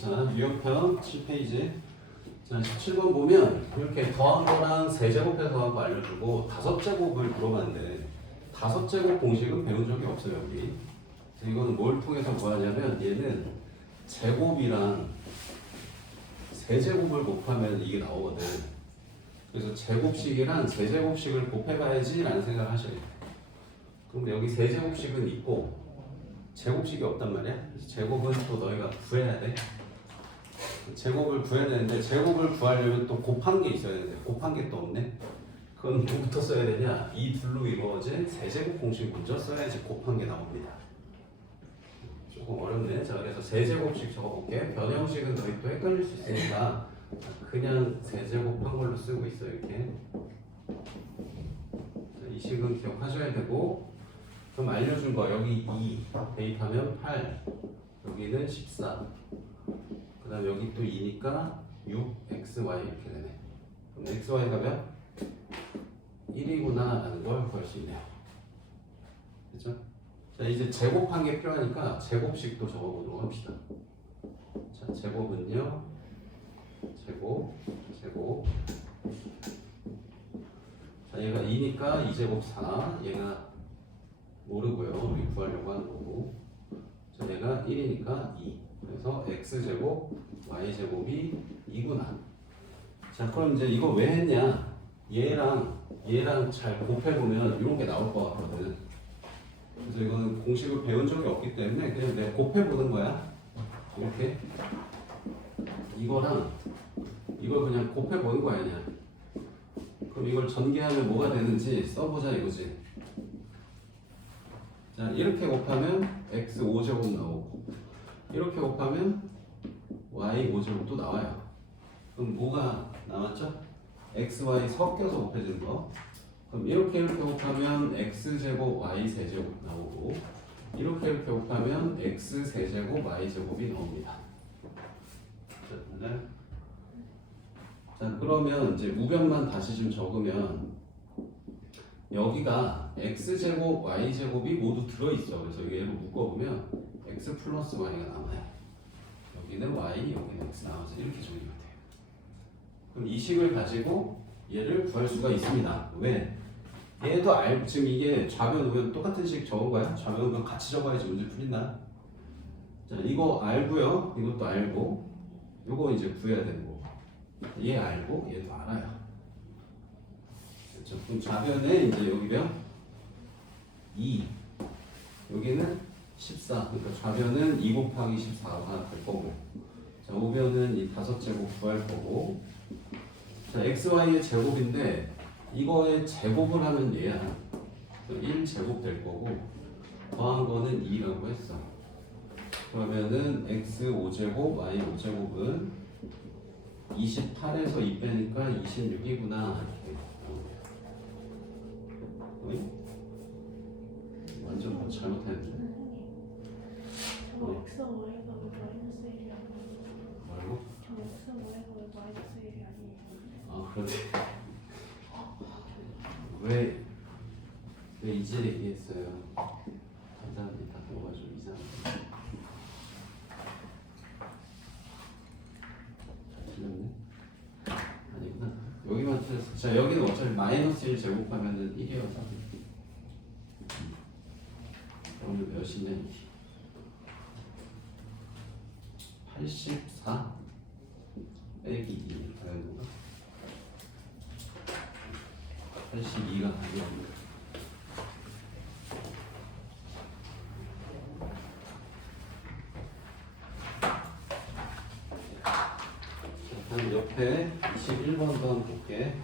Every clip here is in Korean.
자, 유형편 7페이지. 자, 17번 보면 이렇게 더한 거랑 세제곱해서 더한 거 알려주고 다섯 제곱을 물어봤는데 다섯 제곱 공식은 배운 적이 없어요, 여기. 이거는 뭘 통해서 구하냐면 얘는 제곱이랑 세제곱을 곱하면 이게 나오거든. 그래서 제곱식이랑 세제곱식을 곱해봐야지 라는 생각을 하셔야 돼요. 그럼 여기 세제곱식은 있고 제곱식이 없단 말이야. 제곱은 또 너희가 구해야 돼. 제곱을 구해야 되는데 제곱을 구하려면 또 곱한 게 있어야 되는데 곱한 게 또 없네. 그건 뭐부터 써야 되냐? 이 둘로 이루어진 세제곱 공식 먼저 써야지 곱한 게 나옵니다. 조금 어렵네. 자, 그래서 세제곱식 적어볼게. 변형식은 너희 또 헷갈릴 수 있으니까 그냥 세제곱한 걸로 쓰고 있어 이렇게. 자, 이 식은 기억하셔야 되고 그럼 알려준 거 여기 2 대입하면 8 여기는 14 그다음 여기 또 2니까 6 x y 이렇게 되네 그럼 x y 가 면 1이구나 라는 걸 구할 수 있네요 그렇죠? 자 이제 제곱한 게 필요하니까 제곱식도 적어보도록 합시다 자 제곱은요 제곱 제곱 자 얘가 2니까 2제곱 4 얘가 모르고요. 우리 구하려고 하는 거고. 자, 얘가 1이니까 2. 그래서 x제곱, y제곱이 2구나. 자, 그럼 이제 이거 왜 했냐? 얘랑 얘랑 잘 곱해보면 이런 게 나올 것 같거든. 그래서 이거는 공식을 배운 적이 없기 때문에 그냥 내가 곱해보는 거야. 이렇게. 이거랑 이걸 그냥 곱해보는 거야, 그냥. 그럼 이걸 전개하면 뭐가 되는지 써보자 이거지. 자 이렇게 곱하면 x 5제곱 나오고 이렇게 곱하면 y 5제곱도 나와요. 그럼 뭐가 남았죠? x, y 섞여서 곱해지는 거. 그럼 이렇게 이렇게 곱하면 x 제곱 y 세제곱 나오고 이렇게 이렇게 곱하면 x 세제곱 y 제곱이 나옵니다. 자, 그러면 이제 무변만 다시 좀 적으면 여기가 x제곱, y제곱이 모두 들어있어. 그래서 얘를 묶어보면 x 플러스 y가 남아요. 여기는 y, 여기는 x 나와서 이렇게 정리가 돼요. 그럼 이 식을 가지고 얘를 구할 수가 있습니다. 왜? 얘도 알, 지금 이게 좌변, 우변 똑같은 식 거야? 좌변, 우변 같이 적어야지 문제 풀린다. 자, 이거 알고요. 이것도 알고. 요거 이제 구해야 되는 거고. 얘 알고, 얘도 알아요. 그렇죠. 그럼 좌변에 이제 여기면 2 여기는 14 그러니까 좌변은 2 곱하기 14가 될 거고 자 우변은 이 다섯 제곱 구할 거고 자 xy의 제곱인데 이거의 제곱을 하면 얘야. 1 제곱 될 거고 더한 거는 2라고 했어. 그러면은 x 5제곱 y 5제곱은 28에서 2 빼니까 26이구나. 응? 완전 뭐 잘못했는데 저 X, Y가 왜 마이너스 1이 아니에요? 말고? 저 X, Y가 왜 마이너스 1이 아니에요? 아 그렇지 왜, 왜 이제 얘기했어요? 감사합니다. 뭐가 좀 이상해 잘 틀렸네? 아니구나. 여기만 틀렸어. 자 여기는 어차피 마이너스 1 제곱하면 은 1이어서. 오늘 몇이냐 이게 84 빼기 2 이렇게 되는 건가? 82가 아니었네 자, 다음 옆에 21번도 한번 볼게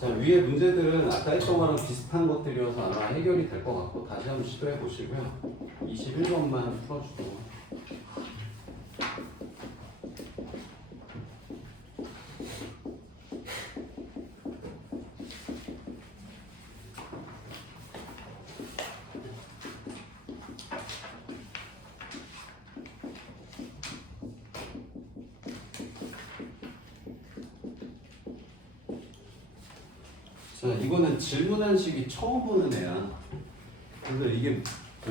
자 위에 문제들은 아까 했던 거랑 비슷한 것들이어서 아마 해결이 될 것 같고 다시 한번 시도해 보시고요. 21번만 풀어주고 자 이거는 질문한 식이 처음 보는 애야 그래서 이게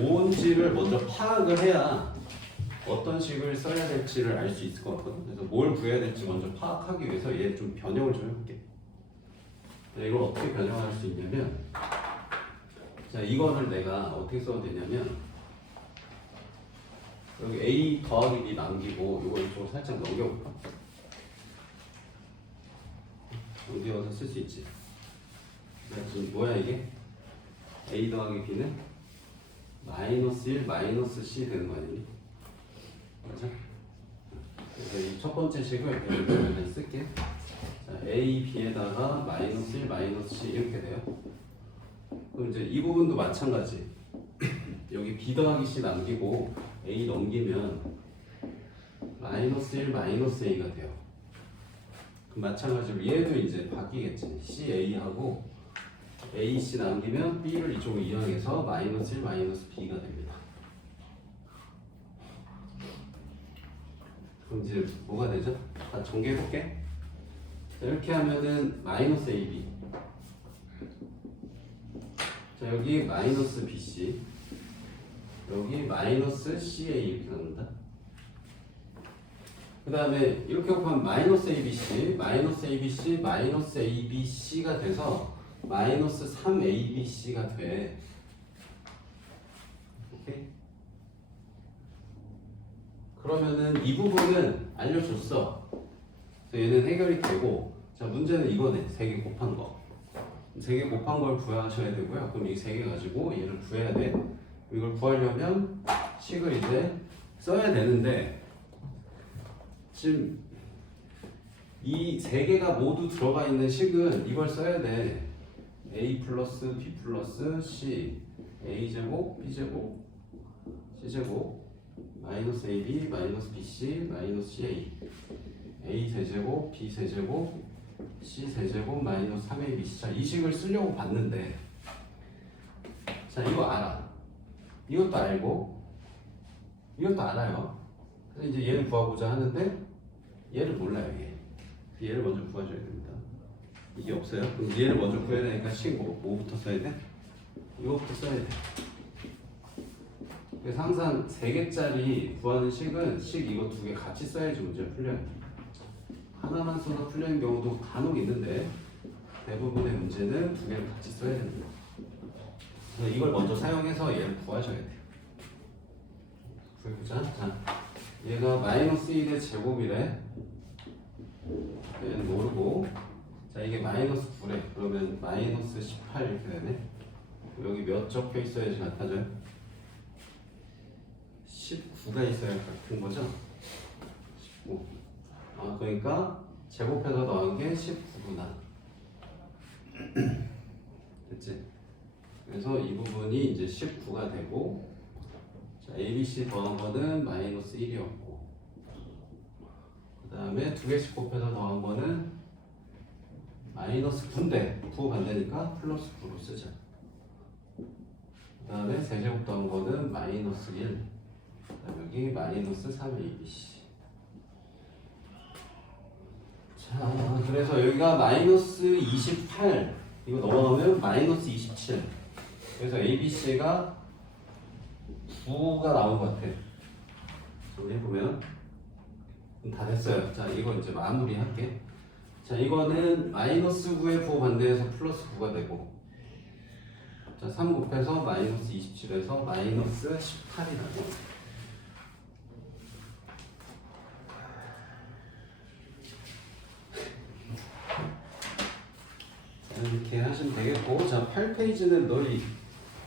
뭔지를 먼저 파악을 해야 어떤 식을 써야 될지를 알 수 있을 것 같거든. 그래서 뭘 구해야 될지 먼저 파악하기 위해서 얘 좀 변형을 좀 해볼게. 자, 이걸 어떻게 변형할 수 있냐면, 자 이거를 내가 어떻게 써도 되냐면 여기 a 더하기 b 남기고 이거 이쪽으로 살짝 넘겨볼까? 넘겨서 쓸 수 있지. 자, 지금 뭐야 이게? a 더하기 b는 마이너스 1 마이너스 c 되는 거 아니니? 맞아? 그래서 이 첫 번째 식을 그냥 쓸게. 자, a, b에다가 마이너스 1 마이너스 c 이렇게 돼요. 그럼 이제 이 부분도 마찬가지. 여기 b 더하기 c 남기고 a 넘기면 마이너스 1 마이너스 a가 돼요. 그럼 마찬가지로 얘도 이제 바뀌겠지. CA하고 AC 남기면 B를 이쪽으로 이항해서 마이너스 1 마이너스 B가 됩니다. 그럼 이제 뭐가 되죠? 다 정리해볼게. 자, 이렇게 하면은 마이너스 AB. 자 여기 마이너스 BC. 여기 마이너스 CA 이렇게 나온다. 그 다음에 이렇게 곱하면 마이너스 ABC, 마이너스 ABC, 마이너스 ABC가 돼서 마이너스 3ABC가 돼. 오케이? 그러면은 이 부분은 알려줬어. 그래서 얘는 해결이 되고, 자 문제는 이거네. 세개 곱한 거. 세개 곱한 걸 구하셔야 되고요. 그럼 이세개 가지고 얘를 구해야 돼. 이걸 구하려면 식을 이제 써야 되는데 지금 이 세 개가 모두 들어가 있는 식은 이걸 써야 돼. A 플러스 b 플러스 c a 제곱 b 제곱 c 제곱 마이너스 ab 마이너스 bc 마이너스 ca a. 세제곱 b 세제곱 c 세제곱 마이너스 3abc 자 이 식을 쓰려고 봤는데. 자 이거 알아. 이것도 알고. 이것도 알아요. 그래서 이제 얘를 구하고자 하는데 얘를 몰라요 얘. 얘를 먼저 구하셔야 됩니다 이게 없어요? 그럼 얘를 먼저 구해야 되니까 식 뭐, 뭐부터 써야 돼? 이거부터 써야 돼. 그래서 항상 세 개짜리 구하는 식은 식 이거 두 개 같이 써야지 문제를 풀려요. 하나만 써서 풀리는 경우도 간혹 있는데 대부분의 문제는 두 개를 같이 써야 됩니다. 그래서 이걸 먼저 사용해서 얘를 구하셔야 돼요. 구해보자. 자, 얘가 마이너스 1의 제곱이래. 얘는 모르고 자 이게 마이너스 9래 그러면 마이너스 18 이렇게 되네 여기 몇 적혀 있어야지 같아져요? 19가 있어야 같은 거죠? 19. 아 그러니까 제곱해서 더한 게 19구나 됐지? 그래서 이 부분이 이제 19가 되고 자 ABC 더한 거는 마이너스 1이었고 그 다음에 두 개씩 곱해서 더한 거는 마이너스 9인데 9 반대니까 플러스 9로 쓰자. 그 다음에 세제곱 더한 거는 마이너스 1. 그다음 여기 마이너스 3abc. 자, 그래서 여기가 마이너스 28. 이거 넘어가면 마이너스 27. 그래서 abc가 9가 나온 것 같아. 정리해보면 다 됐어요. 자, 이거 이제 마무리할게. 자 이거는 마이너스 9의 부호 반대에서 플러스 9가 되고 자 3 곱해서 마이너스 27에서 마이너스 18이 나고. 자, 이렇게 하시면 되겠고 자 8페이지는 너희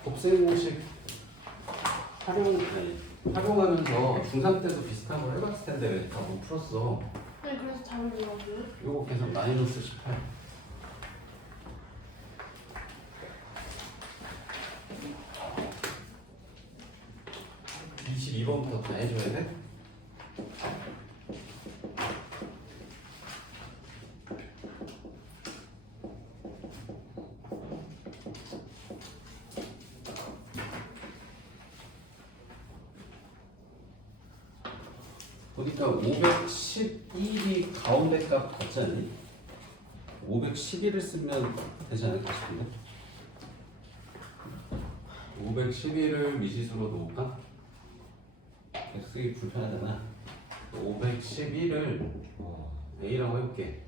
곱셈 공식 활용, 활용하면서 중3 때도 비슷한 걸 해봤을 텐데 왜 다 못 풀었어 네, 그래서 몰라고요. 요거 계산 마이너스 18. (22번부터) 다 해줘야 돼? 보니까 511이 가운데 값 같지 않니? 511을 쓰면 되지 않을까 싶은데 511을 미시수로 놓을까? 계속 쓰기 불편하잖아. 511을 어, a라고 해볼게.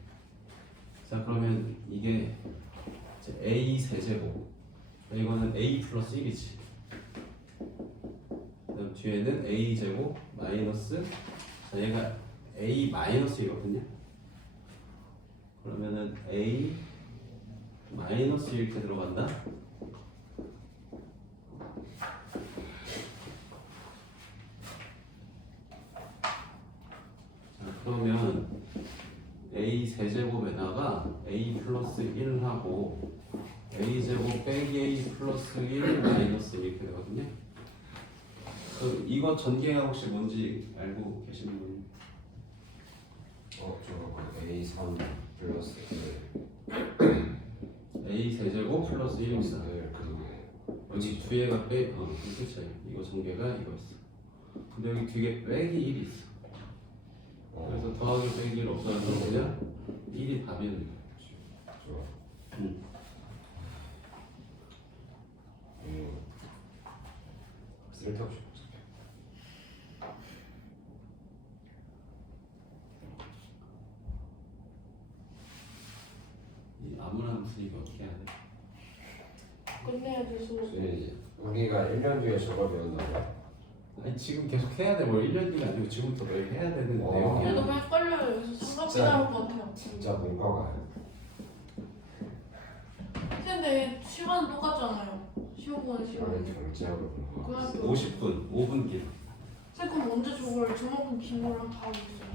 자 그러면 이게 a 세제곱. 이거는 a 플러스 1이지. 그다음 뒤에는 a 제곱 마이너스. 자 얘가 a 마이너스 이거든요. 그러면은 a 마이너스 이렇게 들어간다. 자 그러면 a 세제곱에다가 a 플러스 1하고 a 제곱 빼기 a 플러스 1 마이너스 이렇게 되거든요. 그 이거 전개가 혹시 뭔지 알고 계시는 분? 어, 저거 A3 플러스 1 a 세제곱 플러스 1 있어. 네, 그리고 여기 뒤에 가 빼, 어, 끝이야. 이거 전개가 이거 있어. 근데 여기 뒤에 빼기 1이 있어. 어, 그래서 더하기 빼기 1 없어져서 그냥 1이 답이는 거야. 좋아. 음. 음, 쓸데없이. 이 아무나 무슨 이거 어떻게 해야 돼? 끝내야지 수업. 이제 우리가 1년 뒤에 저걸 배운다고 아니 지금 계속 해야 돼. 뭘 1년 뒤가 아니고 지금부터 매일 해야 되는 와. 근데 내용이야. 너무 헷갈려요. 여기서 삼각비 진짜. 나올 것 같아요. 진짜 문과가 근데 시간은 똑같잖아요. 시험 보는 나는 시간. 경제학을 공부하고 고등학교 50분, 5분 길. 쌤 언제 저걸 저만큼 긴 거랑 다 있어요.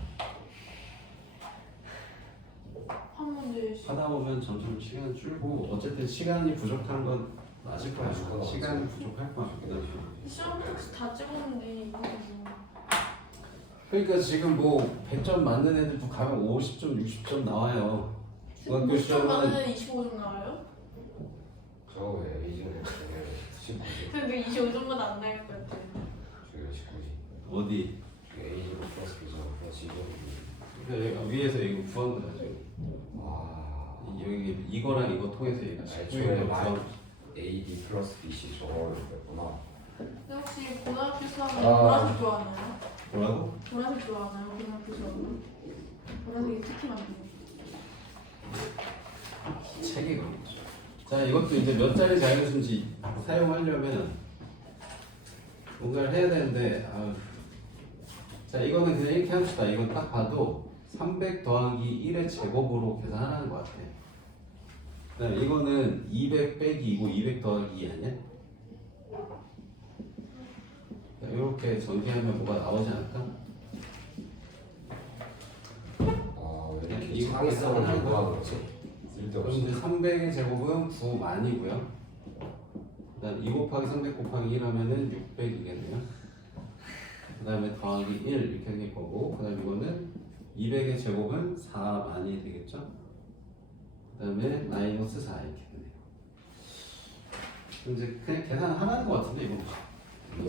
한 문제 시 하다 보면 점점 시간 줄고 어쨌든 시간이 부족한 건 맞을 거야. 거야. 시간이 부족할 거야. 시험 tex트 다 찍었는데 이거 뭐 그러니까 지금 뭐 100점 맞는 애들도 가면 50점, 60점 나와요. 중학교 50점 시험은 받는 25점 나와요? 저왜 이전에 19지 근데 25점보다 안 나올 것 같아요. 저기가 19지 어디? A제곱 플러스 B제곱 플러스 2제곱 그러니까 얘가 위에서 이거 구한 거야 지금. 와 여기 이거랑 이거 통해서 얘가 19점 말 구한 A, B 플러스 BC 저거를 했구나 근데 혹시 고등학교 수학은 아. 보라색 좋아하나요? 뭐라고? 보라색 좋아하나요? 고등학교 수학은? 보라색이 특히 많아요. 책이 그런 거죠. 자 이것도 이제 몇 자리 자연수인지 사용하려면 뭔가를 해야 되는데 아유. 자 이거는 그냥 이렇게 합시다. 이건 딱 봐도 300 더하기 1의 제곱으로 계산하라는 것 같아. 그다음 이거는 200 빼기 2고 200 더하기 2 아니야? 자, 이렇게 전개하면 뭐가 나오지 않을까? 아왜 이렇게 이거 창의성을 요구하는 거지? 그럼 쓸데없이 이제 300의 제곱은 9만이고요. 그다음 2 곱하기 300 곱하기 1 하면은 600이겠네요. 그다음에 더하기 1 이렇게 될 거고 그다음 이거는 200의 제곱은 4만이 되겠죠. 그 다음에 마이너스 4 이렇게 되네요. 이제 그냥 계산하라는 것 같은데 이거.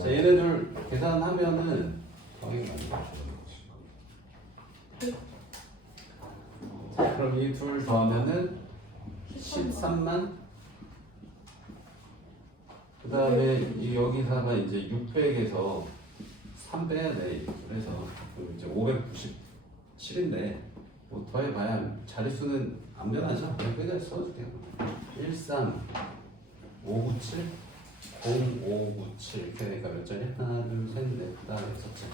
자 얘네들 계산하면은 더하기 자 그럼 이 둘 더하면은 13만 그 다음에 아마 이제 600에서 3 빼야 돼 그래서 이제 597인데 뭐 더해봐야 자릿수는 안 변하죠 그냥 그대로 써줄게요 13 597 0597 이렇게 되니까 몇 자리? 하나 둘 셋 넷 다섯 여섯 자리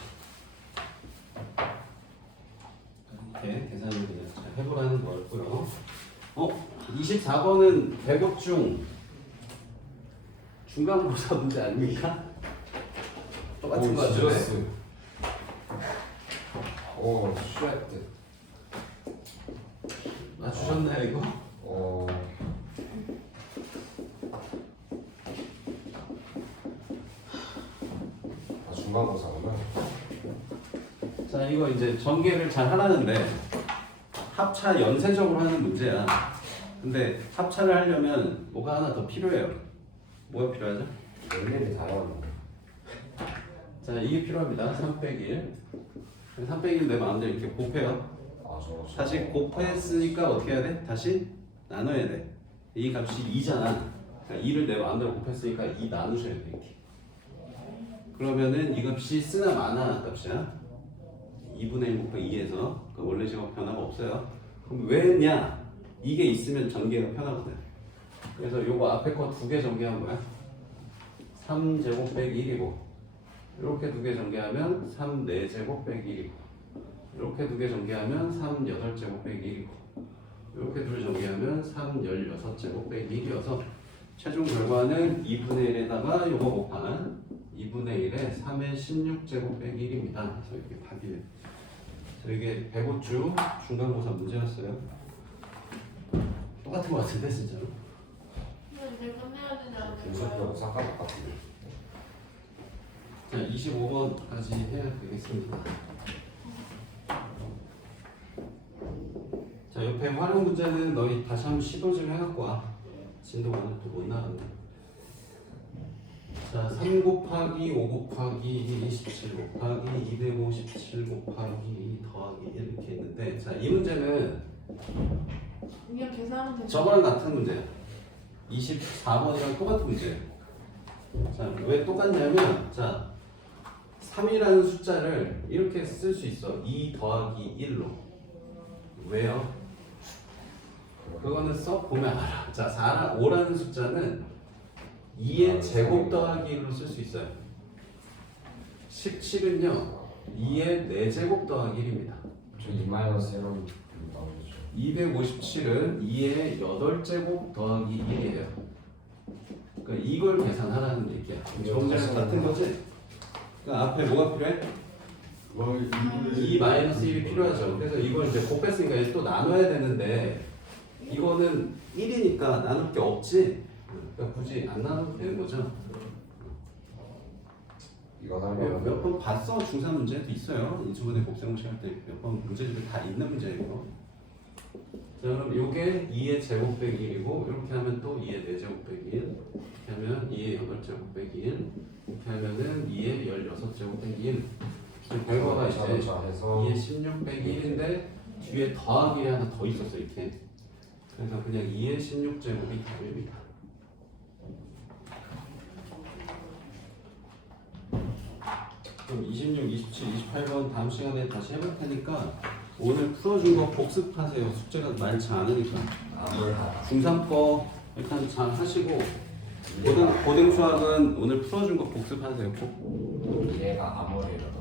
이렇게 계산을 그냥 잘 해보라는 거였고요 어? 24번은 100억 중 중간고사 문제 아닙니까? 똑같은 거 같은데? 오 쉣. 맞추셨나요 이거? 어. 아, 중간고사구나. 자 이거 이제 전개를 잘 하라는데 합차 연쇄적으로 하는 문제야. 근데 합차를 하려면 뭐가 하나 더 필요해요? 뭐가 필요하죠? 일일이 다 해왔네. 자 이게 필요합니다. 3 빼기 1 3 빼기 1내 마음대로 이렇게 곱해요. 아. 다시 곱했으니까 어떻게 해야 돼? 다시 나눠야 돼. 이 값이 2잖아. 그러니까 2를 내 마음대로 곱했으니까 2 나누셔야 돼 이렇게. 그러면은 이 값이 쓰나 마나 값이야. 2분의 1 곱하기 2에서 그 원래 제곱 변화가 없어요. 그럼 왜냐? 이게 있으면 전개가 편하거든. 그래서 요거 앞에 거 두 개 전개한 거야. 3제곱 빼기 1이고 이렇게 두 개 전개하면 3 4제곱 빼기 1이고 이렇게 두 개 전개하면 3 8제곱 빼기 1이고 이렇게 둘 정리하면 3 16제곱 빼기 1이어서 최종 결과는 2분의 1에다가 요거 곱한 2분의 1에 3의 16제곱 빼기 1입니다. 그래서 이렇게 답이 그래서 이게 105주 중간고사 문제였어요. 똑같은 거 같은데 진짜로. 분석도 싹다 똑같은데. 자 25번까지 해야 되겠습니다. 자 옆에 활용 문제는 너희 다시 한번 시도 좀 해갖고 와. 진도 오늘 또못 나갔네. 자, 3 곱하기 5 곱하기 27 곱하기 257 곱하기 더하기 이렇게 있는데 자, 이 문제는 그냥 계산하면 되죠. 저거랑 같은 문제야. 24번이랑 똑같은 문제예요. 자, 왜 똑같냐면 자, 3이라는 숫자를 이렇게 쓸 수 있어. 2 더하기 1로. 왜요? 그거는 써 보면 알아. 자, 4라, 5라는 숫자는 2의 제곱 더하기 1로 쓸 수 있어요. 17은요, 2의 4제곱 더하기 1입니다. 저2 마이너스 1로 나오죠. 257은 2의 8제곱 더하기 1이에요. 그러니까 이걸 계산하라는 얘기야. 정제랑 같은 거지? 그러니까 앞에 뭐가 필요해? 2 마이너스 1이 필요하죠. 그래서 이걸 이제 곱했으니까 이제 또 나눠야 되는데 이거는 1이니까 나눌 게 없지. 그러니까 굳이 안 나눠도 되는 거죠. 이건 하면 몇 번 봤어 중산 문제도 있어요. 이주번에 곱셈공식 할때 몇 번 문제집에 다 있는 문제예요. 자 그럼 요게 2의 제곱 빼기 1이고 이렇게 하면 또 2의 4제곱 빼기 1 이렇게 하면 2의 8제곱 빼기 1 이렇게 하면은 2의 16제곱 빼기 1 그럼 결과가 이제 자동차 해서 2의 16 빼기 1인데 뒤에 더하기 하나 더 있었어 이렇게 그래서 그냥 2의 16제곱이 답입니다. 그럼 26, 27, 28번 다음 시간에 다시 해볼 테니까 오늘 풀어준 거 복습하세요. 숙제가 많지 않으니까. 암을 하 중3 거 일단 잘 하시고 고등, 고등 수학은 오늘 풀어준 거 복습하세요. 꼭. 얘가 암호래라고